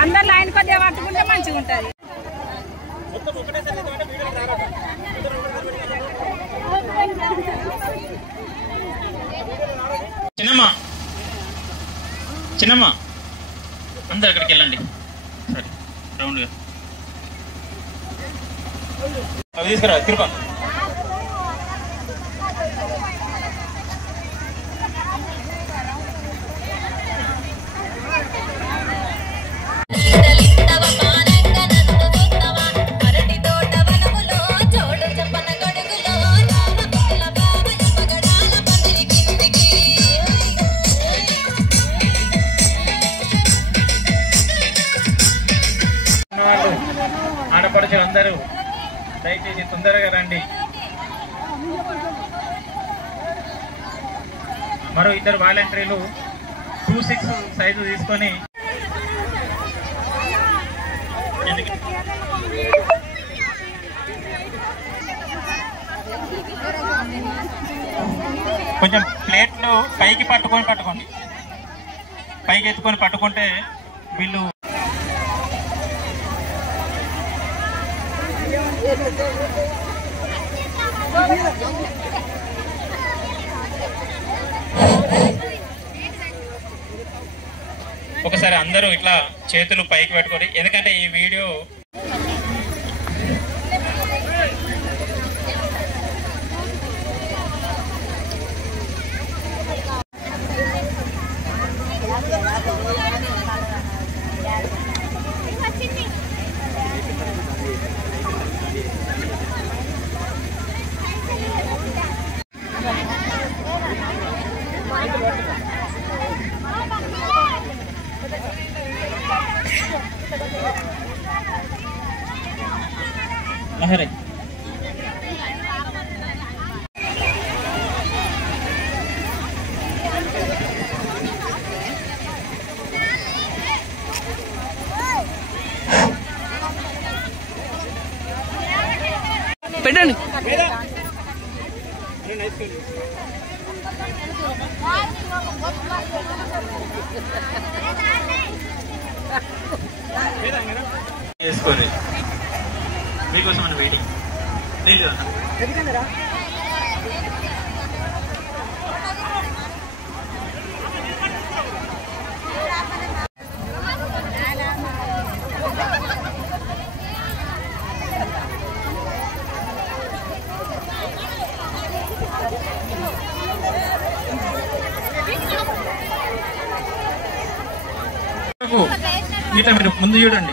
అందరు లైన్ కొద్దిగా పట్టుకుంటే మంచిగా ఉంటుంది. చిన్నమ్మ అందరు అక్కడికి వెళ్ళండి. సరే రౌండ్గా అవి తీసుకురా తిరుపా. ఆడపడుచులందరూ దయచేసి తొందరగా రండి. మరో ఇద్దరు వాలంటీర్లు 26 సైజు తీసుకొని కొంచెం ప్లేట్లు పైకి పట్టుకోండి, పైకి ఎత్తుకొని పట్టుకుంటే వీళ్ళు ఒకసారి అందరూ ఇట్లా చేతులు పైకి పెట్టుకోండి, ఎందుకంటే ఈ వీడియో లహరి పెట్టండి. చేసుకోండి, మీకోసం అని వెయిటింగ్. ఇట్లా మీరు ముందు చూడండి,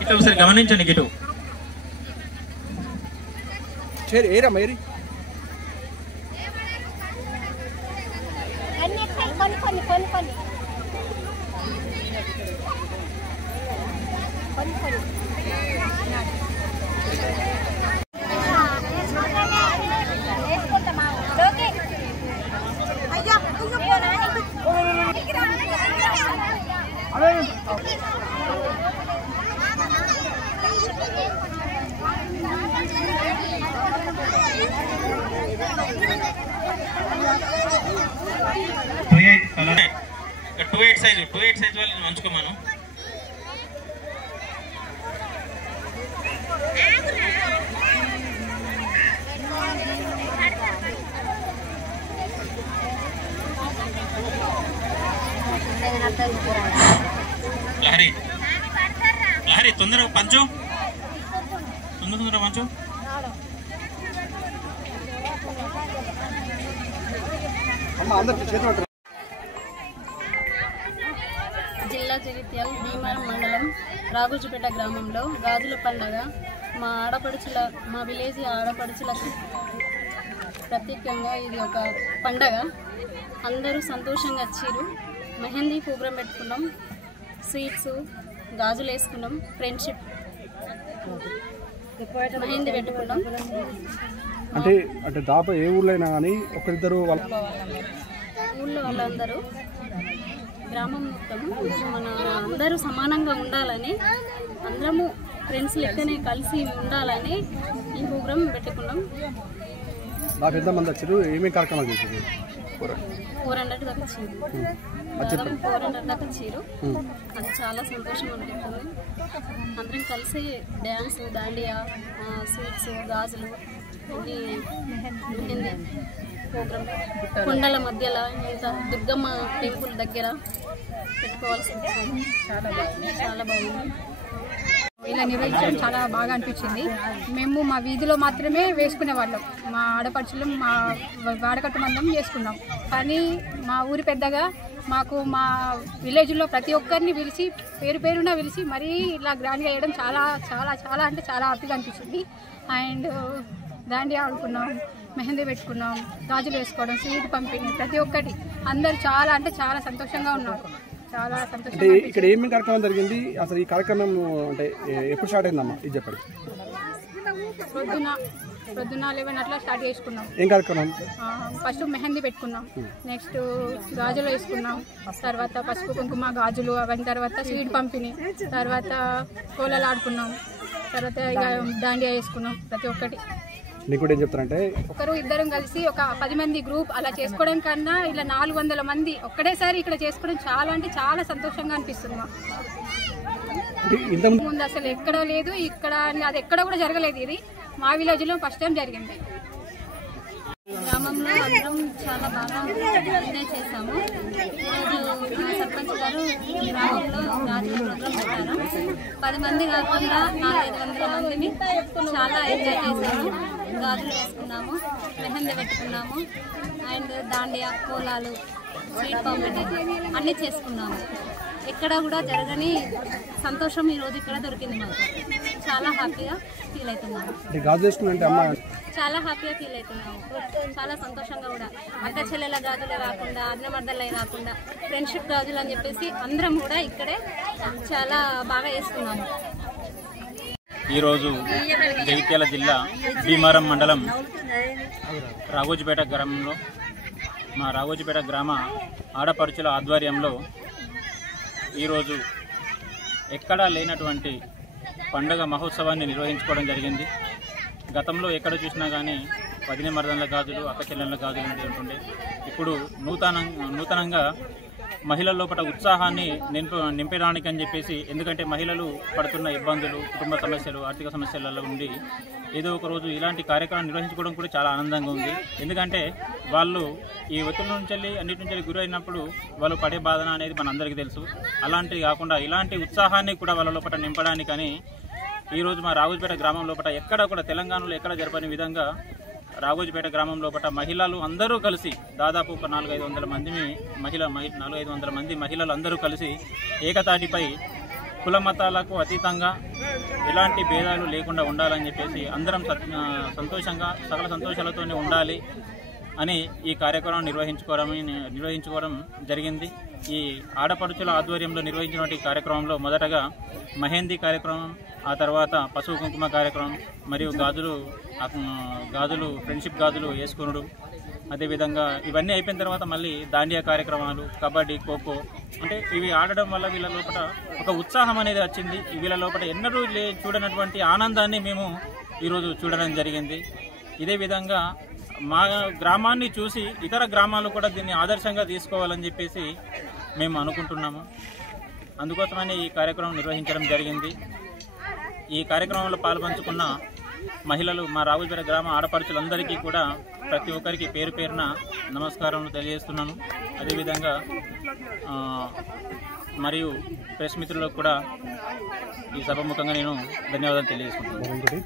ఇట్లా ఒకసారి గమనించండి. గిటు ఏరా మేరీ టూ ఎయిట్ సైజు వాళ్ళని మంచుకోమను. లహరి తొందరగా పంచు, తొందరగా పంచు. జిల్లా జగిత్యాల భీమవరం మండలం రాఘోజీపేట గ్రామంలో గాజుల పండగ మా విలేజ్ ఆడపడుచులకు ప్రత్యేకంగా ఇది ఒక పండగ. అందరూ సంతోషంగా వచ్చారు. మెహందీ ప్రోగ్రాం పెట్టుకున్నాం, స్వీట్స్, గాజులు వేసుకున్నాం, ఫ్రెండ్షిప్ మెహందీ పెట్టుకున్నాం. అంటే దాప ఏ ఊళ్ళైనా కానీ ఒకరిద్దరు ఊళ్ళో వాళ్ళందరూ గ్రామం మొత్తం మన అందరూ సమానంగా ఉండాలని, అందరము ఫ్రెండ్స్ లెక్కనే కలిసి ఉండాలని ఈ ప్రోగ్రాం పెట్టుకున్నాం. నాకు ఎంతమంది వచ్చారు, ఏమేమి కార్యక్రమాలు చేశారు? 400 దాకా వచ్చింది. 400 దాకా వచ్చారు. అది చాలా సంతోషం అనిపిస్తుంది. అందరం కలిసి డ్యాన్స్, దాండియా, స్వీట్స్, గాజులు అన్నీ ప్రోగ్రామ్ కొండల మధ్యలో ఇంత దుర్గమ్మ టెంపుల్ దగ్గర పెట్టుకోవాల్సింది. చాలా బాగుంది. ఇలా నిర్వహించడం చాలా బాగా అనిపించింది. మేము మా వీధిలో మాత్రమే వేసుకునే వాళ్ళం, మా ఆడపడుచులు మా వాడకట్టు మందం చేసుకున్నాం. కానీ మా ఊరి పెద్దగా మాకు మా విలేజ్లో ప్రతి ఒక్కరిని పిలిచి పేరున పిలిచి మరీ ఇలా గ్రాండ్గా వేయడం చాలా చాలా చాలా అంటే చాలా హ్యాపీగా అనిపించింది. అండ్ దాండియా ఆడుకున్నాం, మెహందీ పెట్టుకున్నాం, గాజులు వేసుకోవడం, స్వీట్ పంపిణీ, ప్రతి ఒక్కటి అందరూ చాలా అంటే చాలా సంతోషంగా ఉన్నారు. చాలా సంతోషం. ఇక్కడ ఏమేమి కార్యక్రమం జరిగింది, అసలు ఈ కార్యక్రమం అంటే ఎప్పుడు స్టార్ట్ అయిందమ్మా ఇది చెప్పండి. పొద్దున 11 అట్లా స్టార్ట్ చేసుకున్నాం. ఏం కార్యక్రమం? ఫస్ట్ మెహందీ పెట్టుకున్నాం, నెక్స్ట్ గాజులు వేసుకున్నాం, తర్వాత పసుపు కుంకుమ గాజులు, అవన్నీ తర్వాత స్వీట్ పంపిణీ, తర్వాత కోలలు ఆడుకున్నాం, తర్వాత ఇక దాండియా వేసుకున్నాం. ప్రతి ఒక్కటి నీకు కూడా ఏం చెప్తారంటే, ఒకరు ఇద్దరం కలిసి ఒక 10 మంది గ్రూప్ అలా చేసుకోవడం కన్నా ఇలా 400 మంది ఒక్కడేసారి ఇక్కడ చేసుకోవడం చాలా అంటే చాలా సంతోషంగా అనిపిస్తుంది. ముందు అసలు ఎక్కడ లేదు, ఇక్కడ అది ఎక్కడ కూడా జరగలేదు. ఇది మా విలేజ్ లో ఫస్ట్ టైం జరిగింది. గ్రామంలో అందరం చాలా బాగా ఎంజాయ్ చేశాము. ఈరోజు మా సర్పంచ్ గారు గ్రామంలో గాజుల ప్రోగ్రాం పెట్టారు. 10 మంది కాకుండా 400-500 మందిని చాలా ఎంజాయ్ చేశాము. గాజులు వేసుకున్నాము, మెహందీ పెట్టుకున్నాము, అండ్ దాండియా, కోలాలు, స్వీట్ పంపిణీ అన్నీ చేసుకున్నాము. ఎక్కడ కూడా జరగని సంతోషం ఈరోజు ఇక్కడ దొరికింది. మాకు చాలా హ్యాపీగా ఫీల్ అవుతున్నాము. చాలా హ్యాపీగా ఫీల్ అవుతున్నాము. చాలా సంతోషంగా కూడా అక్క చెల్లెల గాజులే కాకుండా అన్నమర్దలే కాకుండా ఫ్రెండ్షిప్ గాజులు అని చెప్పేసి అందరం కూడా ఇక్కడే చాలా బాగా వేసుకున్నాము. ఈరోజు జగిత్యాల జిల్లా భీమారం మండలం రాఘోజీపేట గ్రామంలో మా రాఘోజీపేట గ్రామ ఆడపడుచుల ఆధ్వర్యంలో ఈరోజు ఎక్కడా లేనటువంటి పండుగ మహోత్సవాన్ని నిర్వహించుకోవడం జరిగింది. గతంలో ఎక్కడ చూసినా కానీ వదిన మరదళ్ళ గాజులు, అక్క చెల్లెళ్ళ గాజులు ఉంటుండే. ఇప్పుడు నూతనంగా మహిళల లోపల ఉత్సాహాన్ని నింపడానికి అని చెప్పేసి, ఎందుకంటే మహిళలు పడుతున్న ఇబ్బందులు, కుటుంబ సమస్యలు, ఆర్థిక సమస్యలలో ఉండి ఏదో ఒక రోజు ఇలాంటి కార్యక్రమం నిర్వహించుకోవడం కూడా చాలా ఆనందంగా ఉంది. ఎందుకంటే వాళ్ళు ఈ ఒత్తిడి నుంచి అన్నిటి నుంచి గురైనప్పుడు వాళ్ళు పడే బాధన అనేది మనందరికీ తెలుసు. అలాంటివి కాకుండా ఇలాంటి ఉత్సాహాన్ని కూడా వాళ్ళ లోపల నింపడానికని ఈరోజు మా రాఘోజీపేట గ్రామం లోపల ఎక్కడ కూడా తెలంగాణలో ఎక్కడ జరపని విధంగా రాఘోజీపేట గ్రామం లోపల మహిళలు అందరూ కలిసి దాదాపు ఒక 400-500 మంది మహిళలు అందరూ కలిసి ఏకతాటిపై కుల మతాలకు అతీతంగా ఎలాంటి భేదాలు లేకుండా ఉండాలని చెప్పేసి అందరం సంతోషంగా సకల సంతోషాలతోనే ఉండాలి అని ఈ కార్యక్రమం నిర్వహించుకోవడం జరిగింది. ఈ ఆడపడుచుల ఆధ్వర్యంలో నిర్వహించినటువంటి కార్యక్రమంలో మొదటగా మెహందీ కార్యక్రమం, ఆ తర్వాత పసుపు కుంకుమ కార్యక్రమం మరియు గాజులు ఫ్రెండ్షిప్ గాజులు వేసుకునుడు, అదేవిధంగా ఇవన్నీ అయిపోయిన తర్వాత మళ్ళీ దాండియా కార్యక్రమాలు, కబడ్డీ, ఖోఖో, అంటే ఇవి ఆడడం వల్ల వీళ్ళ లోపల ఒక ఉత్సాహం అనేది వచ్చింది. వీళ్ళ లోపల ఎన్నడూ చూడనటువంటి ఆనందాన్ని మేము ఈరోజు చూడడం జరిగింది. ఇదే విధంగా మా గ్రామాన్ని చూసి ఇతర గ్రామాలు కూడా దీన్ని ఆదర్శంగా తీసుకోవాలని చెప్పేసి మేము అనుకుంటున్నాము. అందుకోసమని ఈ కార్యక్రమం నిర్వహించడం జరిగింది. ఈ కార్యక్రమంలో పాల్పంచుకున్న మహిళలు, మా రాఘోజీపేట గ్రామ ఆడపడుచులందరికీ కూడా ప్రతి ఒక్కరికి పేరు పేరున నమస్కారం తెలియజేస్తున్నాను. అదేవిధంగా మరియు ప్రెస్ మిత్రులకు కూడా ఈ సభముఖంగా నేను ధన్యవాదాలు తెలియజేసుకుంటున్నాను.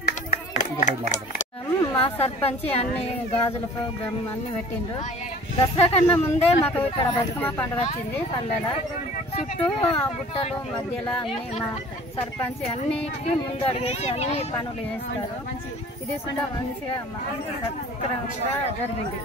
మా సర్పంచ్ అన్ని గాజుల ప్రోగ్రామ్ అన్ని పెట్టిండ్రు. దసరా కన్నా ముందే మాకు ఇక్కడ బతుకమ్మ పండుగ వచ్చింది. పల్లెల చుట్టూ గుట్టలు మధ్యలో అన్ని మా సర్పంచ్ అన్నిటికీ ముందు అడిగేసి అన్ని పనులు చేస్తారు. ఇది కూడా మంచిగా జరిగింది.